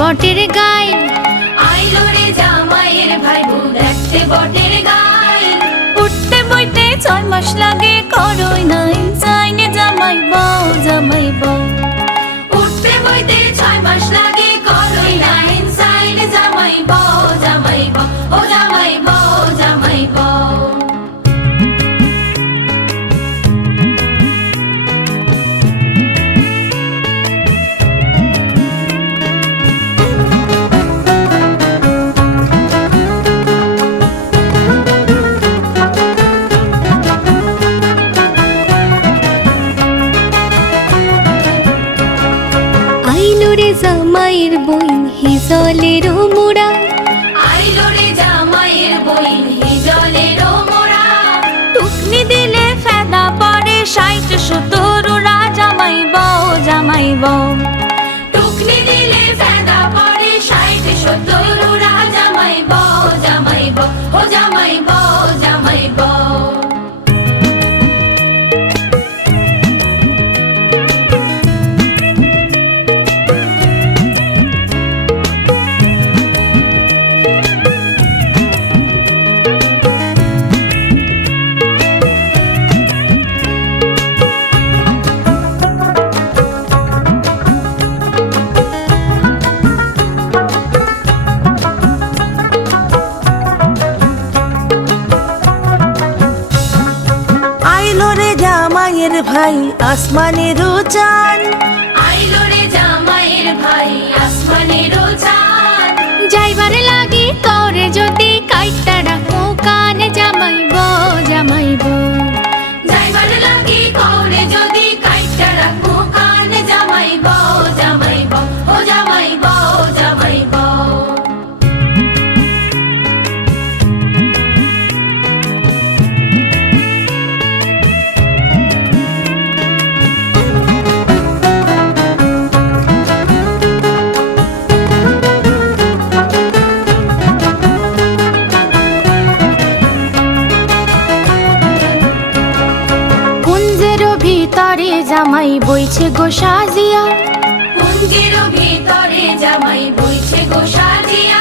বটের গায়ে। আইলো রে জামাইয়ের ভাই বউ দেখতে বটের গায়ে। উঠতে বইতে 6 মাস লাগে করই নাই চাইনে জামাই বউ জামাই বউ। উঠতে বইতে 6 মাস লাগে করই নাই চাইনে জামাই বউ জামাই বউ ও জামাই বউ জামাই বউ। আইলো রে জামাইয়ের বইন হিজলের মোড়া। আইলো রে জামাইয়ের বইন হিজলের মোড়া। টুকনি দিলে ফেদা পড়ে 60-70 জামাই বউ জামাই বউ। টুকনি দিলে ফেদা পড়ে 60-70 জামাই বউ জামাই বউ ও জামাই বউ জামাই বউ। আইলো রে জামাইয়ের ভাই আসমানের চাঁদ। আইলো রে জামাইয়ের ভাই আসমানের চাঁদ। যাইবার লাগি করে যদি কাইটা রাখো কানে জামাই বউ জামাই বউ। যাইবার লাগি করে যদি কাইটা রাখো কানে জামাই বউ জামাই বউ ও জামাই বউ জামাই বউ। কুঞ্জের ভিতরে জামাই বইছে গো সাজিয়া। কুঞ্জের ভিতরে জামাই বইছে গো সাজিয়া।